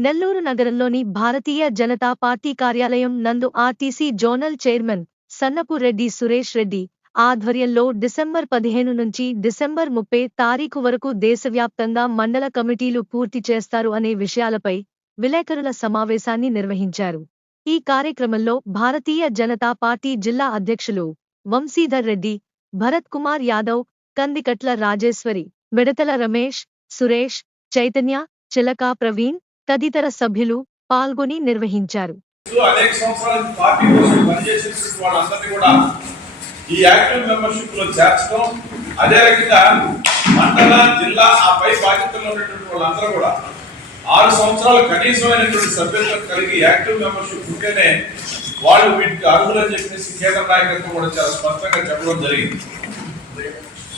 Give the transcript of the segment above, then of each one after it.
నెల్లూరు నగరంలోని భారతీయ జనతా పార్టీ కార్యాలయం నందు RTC zonal chairman Sannapu Reddy Suresh Reddy ఆధ్వర్యంలో డిసెంబర్ పదిహేను నుంచి డిసెంబర్ ముప్పై తారీఖు వరకు దేశవ్యాప్తంగా మండల కమిటీలు పూర్తి చేస్తారు అనే విషయాలపై విలేకరుల సమావేశాన్ని నిర్వహించారు. ఈ కార్యక్రమంలో భారతీయ జనతా పార్టీ జిల్లా అధ్యక్షులు వంశీధర్ రెడ్డి భరత్ కుమార్ యాదవ్ కందికట్ల రాజేశ్వరి మిడతల రమేష్ సురేష్ చైతన్య చిలకా ప్రవీణ్ తదితర సభ్యులు పాల్గొని నిర్వహించారు. అనేక సంవత్సరాల పార్టీ కోసం పనిచేసినటువంటి వాళ్ళందరినీ కూడా ఈ యాక్టివ్ మెంబర్షిప్లో చేర్చడం అదే రకంగా మండల జిల్లా ఆ పై బాధ్యతల్లో ఉన్నటువంటి వాళ్ళందరూ కూడా ఆరు సంవత్సరాలు కనీసమైనటువంటి సభ్యత్వం కలిగి యాక్టివ్ మెంబర్షిప్ ఉంటేనే వాళ్ళు వీటికి అర్హులని చెప్పేసి కేంద్ర నాయకత్వం కూడా చాలా స్పష్టంగా చెప్పడం జరిగింది.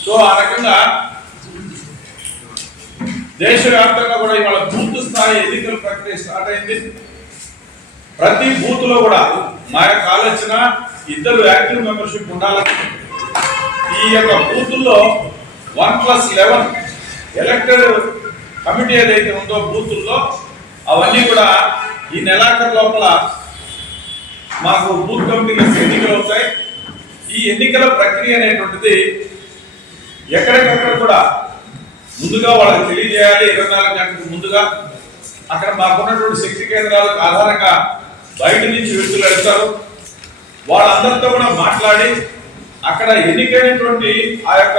సో ఆ రకంగా దేశవ్యాప్తంగా కూడా ఇవాళ బూత్ స్థాయి ఎన్నికల ప్రక్రియ స్టార్ట్ అయింది. ప్రతి బూత్లో కూడా మా యొక్క ఆలోచన ఇద్దరు యాక్టివ్ మెంబర్షిప్ ఉండాలని. ఈ యొక్క బూతుల్లో one plus eleven elected committee ఏదైతే ఉందో బూతుల్లో అవన్నీ కూడా ఈ నెలాఖరు లోపల మాకు బూత్ కమిటీల ఎన్నికలు అవుతాయి. ఈ ఎన్నికల ప్రక్రియ అనేటువంటిది ఎక్కడికక్కడ కూడా ముందుగా వాళ్ళకి తెలియజేయాలి ఇరవై నాలుగు గంటలకు ముందుగా. అక్కడ మాకున్నటువంటి శక్తి కేంద్రాలకు ఆధారంగా బయట నుంచి వ్యక్తులు వెళ్తారు. వాళ్ళందరితో కూడా మాట్లాడి అక్కడ ఎన్నికైనటువంటి ఆ యొక్క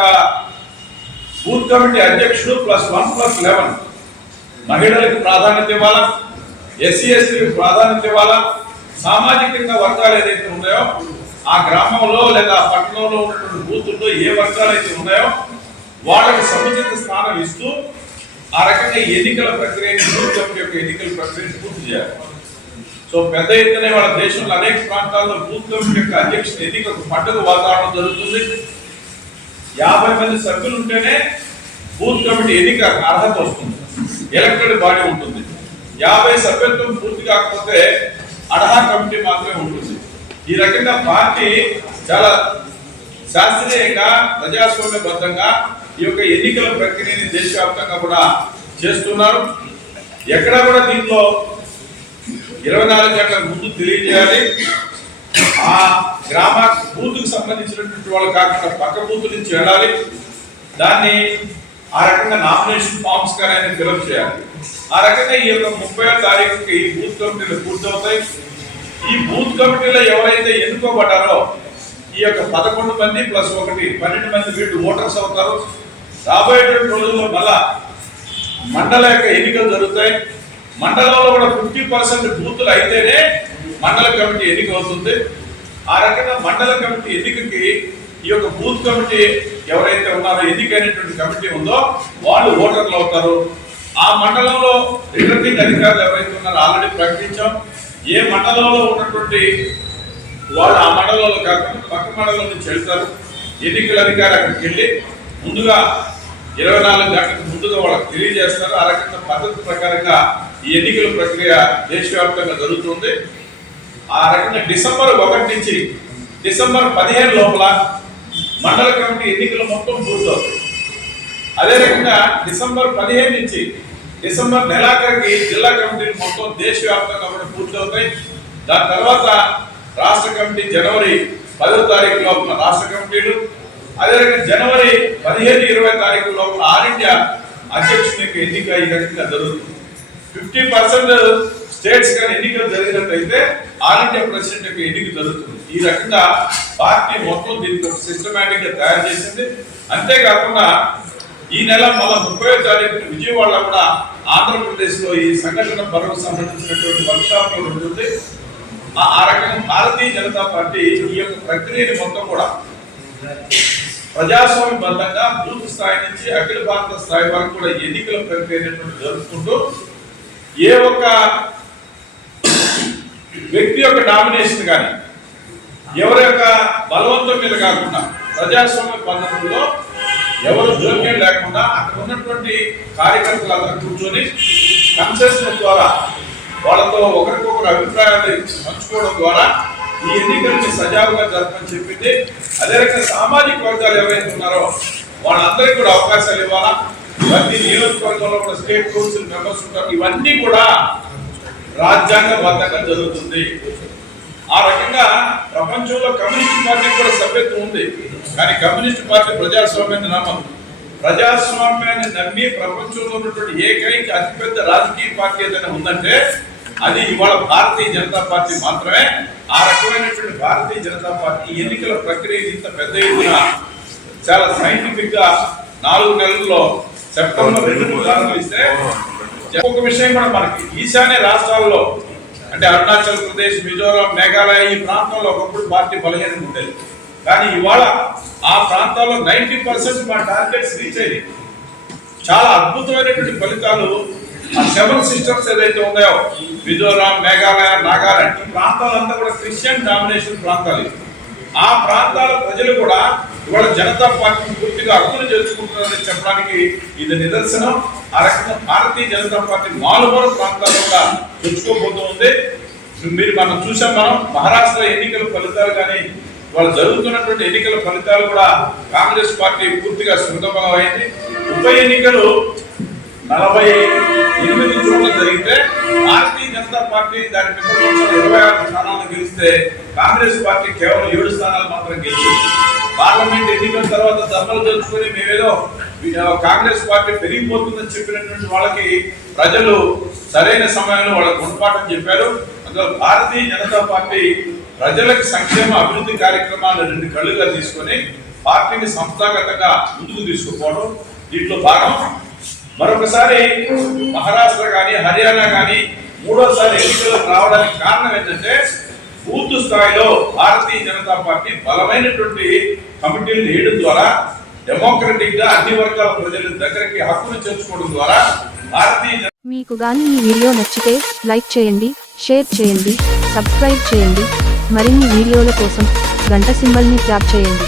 బూత్ కమిటీ అధ్యక్షుడు ప్లస్ వన్ ప్లస్ లెవెన్ మహిళలకు ప్రాధాన్యత ఇవ్వాలా? ఎస్సీ ఎస్టీలకు ప్రాధాన్యత ఇవ్వాలా? సామాజికంగా వర్గాలు ఏదైతే ఉన్నాయో ఆ గ్రామంలో లేదా పట్టణంలో ఉన్నటువంటి బూతుల్లో ఏ వర్గాలు అయితే ఉన్నాయో వాళ్ళకి సముచిత స్థానం ఇస్తూ ఆ రకంగా ఎన్నికల ప్రక్రియని బూత్ కమిటీ యొక్క ఎన్నికల ప్రక్రియను పూర్తి చేయాలి. సో పెద్ద ఎత్తున వాళ్ళ దేశంలో అనేక ప్రాంతాల్లో బూత్ కమిటీ యొక్క అధ్యక్ష ఎన్నికలకు పండుగ వాతావరణం జరుగుతుంది. యాభై మంది సభ్యులు ఉంటేనే బూత్ కమిటీ ఎన్నిక అర్హత వస్తుంది. ఎలక్టెడ్ బాడీ ఉంటుంది. యాభై సభ్యత్వం పూర్తి కాకపోతే అర్హా కమిటీ మాత్రమే ఉంటుంది. ఈ రకంగా పార్టీ చాలా శాస్త్రీయంగా ప్రజాస్వామ్యబద్ధంగా ఈ యొక్క ఎన్నికల ప్రక్రియని దేశవ్యాప్తంగా కూడా చేస్తున్నారు. ఎక్కడ కూడా దీంట్లో ఇరవై నాలుగు గంటల ముందు తెలియజేయాలి. ఆ గ్రామ బూత్కు సంబంధించినటువంటి వాళ్ళు కాకుండా పక్క బూత్ నుంచి వెళ్ళాలి. దాన్ని ఆ రకంగా నామినేషన్ ఫామ్స్ కానీ ఆయన ఫిలప్ చేయాలి. ఆ రకంగా ఈ యొక్క ముప్పై తారీఖుకి ఈ బూత్ కమిటీలు పూర్తవుతాయి. ఈ బూత్ కమిటీలో ఎవరైతే ఎన్నుకోబడ్డారో ఈ యొక్క పదకొండు మంది ప్లస్ ఒకటి పన్నెండు మంది వీళ్ళు ఓటర్స్ అవుతారు. రాబోయేటువంటి రోజుల్లో మళ్ళా మండల యొక్క ఎన్నికలు జరుగుతాయి. మండలంలో కూడా ఫిఫ్టీ పర్సెంట్ బూతులు అయితేనే మండల కమిటీ ఎన్నిక అవుతుంది. ఆ రకంగా మండల కమిటీ ఎన్నికకి ఈ యొక్క బూత్ కమిటీ ఎవరైతే ఉన్నారో ఎన్నికైనటువంటి కమిటీ ఉందో వాళ్ళు ఓటర్లు అవుతారు. ఆ మండలంలో రిటర్నింగ్ అధికారులు ఎవరైతే ఉన్నారో ఆల్రెడీ ప్రకటించాం. ఏ మండలంలో ఉన్నటువంటి వాళ్ళు ఆ మండలంలో కాకుండా పక్క మండలం నుంచి వెళ్తారు ఎన్నికల అధికారి అక్కడికి వెళ్ళి ముందుగా ఇరవై నాలుగు గంటలకు ముందుగా వాళ్ళకి తెలియజేస్తారు. ఆ రకంగా పద్ధతి ప్రకారంగా ఈ ఎన్నికల ప్రక్రియ దేశవ్యాప్తంగా జరుగుతుంది. ఆ రకంగా డిసెంబర్ ఒకటి నుంచి డిసెంబర్ పదిహేను లోపల మండల కమిటీ ఎన్నికలు మొత్తం పూర్తవుతాయి. అదే రకంగా డిసెంబర్ పదిహేను నుంచి డిసెంబర్ నెలాఖరికి జిల్లా కమిటీలు మొత్తం దేశవ్యాప్తంగా కూడా పూర్తవుతాయి. దాని తర్వాత రాష్ట్ర కమిటీ జనవరి పదో తారీఖు లోపల రాష్ట్ర కమిటీలు అదేవిధంగా జనవరి పదిహేను ఇరవై తారీఖు లోపల ఆల్ ఇండియా అధ్యక్షుని యొక్క ఎన్నిక ఈ రకంగా జరుగుతుంది. ఫిఫ్టీ పర్సెంట్ స్టేట్స్ కానీ ఎన్నికలు జరిగినట్లయితే ఆల్ ఇండియా ప్రెసిడెంట్ యొక్క ఎన్నిక జరుగుతుంది. ఈ రకంగా పార్టీ మొత్తం దీనికి ఒక సిస్టమేటిక్గా తయారు చేసింది. అంతేకాకుండా ఈ నెల మళ్ళా ముప్పై తారీఖు విజయవాడలో కూడా ఆంధ్రప్రదేశ్లో ఈ సంఘటన పర్వ సంబంధించినటువంటి వర్క్ షాప్ ఉంటుంది ఆ ఆ రకంగా భారతీయ జనతా పార్టీ ఈ యొక్క ప్రక్రియని మొత్తం కూడా ప్రజాస్వామ్యబద్ధంగా బూత్ స్థాయి నుంచి అఖిల భారత స్థాయి వరకు కూడా ఎన్నికల ప్రక్రియ జరుపుకుంటూ ఏ ఒక్క వ్యక్తి యొక్క డామినేషన్ కానీ ఎవరి యొక్క బలవంతం మీద కాకుండా ప్రజాస్వామ్య పద్ధతుల్లో ఎవరు జోక్యం లేకుండా అక్కడ ఉన్నటువంటి కార్యకర్తలు అందరూ కూర్చొని కన్సెషన్ ద్వారా వాళ్ళతో ఒకరికొకరు అభిప్రాయాలు పంచుకోవడం ద్వారా ఈ ఎన్నికల్ని సజావుగా జరపని చెప్పింది. అదే రకంగా సామాజిక వర్గాలు ఎవరైతే ఉన్నారో వాళ్ళందరికీ కూడా అవకాశాలు ఇవ్వాలా? ప్రతి నియోజకవర్గంలో కూడా స్టేట్ కౌన్సిల్ మెంబర్స్ ఉంటారు. ఇవన్నీ కూడా రాజ్యాంగబద్ధంగా జరుగుతుంది. ఆ రకంగా ప్రపంచంలో కమ్యూనిస్ట్ పార్టీకి కూడా సభ్యత్వం ఉంది. కానీ కమ్యూనిస్ట్ పార్టీ ప్రజాస్వామ్యాన్ని నమ్మం ప్రజాస్వామ్యాన్ని నమ్మి ప్రపంచంలో ఉన్నటువంటి ఏకైక అతిపెద్ద రాజకీయ పార్టీ ఏదైనా ఉందంటే అది ఇవాళ భారతీయ జనతా పార్టీ మాత్రమే ఆ రకమైనటువంటి భారతీయ జనతా పార్టీ ఎన్నికల ప్రక్రియ ఇంత పెద్ద ఎత్తున చాలా సైంటిఫిక్గా నాలుగు నెలల్లో సెప్టెంబర్ రెండు ప్రారంభం ఇస్తే ఒక విషయం కూడా మనకి ఈశాన్య రాష్ట్రాల్లో అంటే అరుణాచల్ ప్రదేశ్ మిజోరాం మేఘాలయ ఈ ప్రాంతంలో ఒకప్పుడు పార్టీ బలహీనంగా ఉండేది. కానీ ఇవాళ ఆ ప్రాంతాల్లో నైన్టీ పర్సెంట్ మా టార్గెట్స్ రీచ్ అయ్యాయి చాలా అద్భుతమైనటువంటి ఫలితాలు ఆ సెవెన్ సిస్టమ్స్ ఏదైతే ఉన్నాయో మిజోరాం మేఘాలయ నాగాలాండ్ ఈ ప్రాంతాలంతా కూడా క్రిస్టియన్ డామినేషన్ ప్రాంతాలు. ఆ ప్రాంతాల ప్రజలు కూడా ఇవాళ జనతా పార్టీని పూర్తిగా అర్థం చేసుకుంటున్నారని చెప్పడానికి ఇది నిదర్శనం. ఆ రకంగా భారతీయ జనతా పార్టీ మాలుమూల ప్రాంతాలు కూడా తెచ్చుకోబోతూ ఉంది మీరు మనం చూసాం మనం మహారాష్ట్ర ఎన్నికల ఫలితాలు కానీ వాళ్ళు జరుగుతున్నటువంటి ఎన్నికల ఫలితాలు కూడా కాంగ్రెస్ పార్టీ పూర్తిగా సుగమమైంది ఉప ఎన్నికలు నలభై ఎనిమిది చోట్ల జరిగితే భారతీయ జనతా పార్టీ దాని పిల్లలు ఇరవై ఆరు స్థానాలను గెలిస్తే కాంగ్రెస్ పార్టీ కేవలం ఏడు స్థానాలు మాత్రం గెలిచింది. పార్లమెంట్ ఎన్నికల తర్వాత దెబ్బలు తెలుసుకుని మేమేదో కాంగ్రెస్ పార్టీ పెరిగిపోతుందని చెప్పినటువంటి వాళ్ళకి ప్రజలు సరైన సమయంలో వాళ్ళకి గుణపాఠం చెప్పారు. అందులో భారతీయ జనతా పార్టీ ప్రజలకు సంక్షేమ అభివృద్ధి కార్యక్రమాలను రెండు కళ్ళుగా తీసుకొని పార్టీని సంస్థాగతంగా ముందుకు తీసుకుపోవడం. దీంట్లో భాగం మరొకసారి మహారాష్ట్ర కానీ హర్యానా కానీ మూడోసారి ఎన్నికలకు రావడానికి కారణం ఏంటంటే బూత్ స్థాయిలో భారతీయ జనతా పార్టీ బలమైనటువంటి కమిటీలు వేయడం ద్వారా డెమోక్రటిక్గా అన్ని వర్గాల ప్రజల దగ్గరికి హక్కును చేర్చుకోవడం ద్వారా భారతీయ మీకు గాని ఈ వీడియో నచ్చితే లైక్ చేయండి షేర్ చేయండి సబ్స్క్రైబ్ చేయండి. మరిన్ని వీడియోల కోసం గంట సింబల్ని ట్యాప్ చేయండి.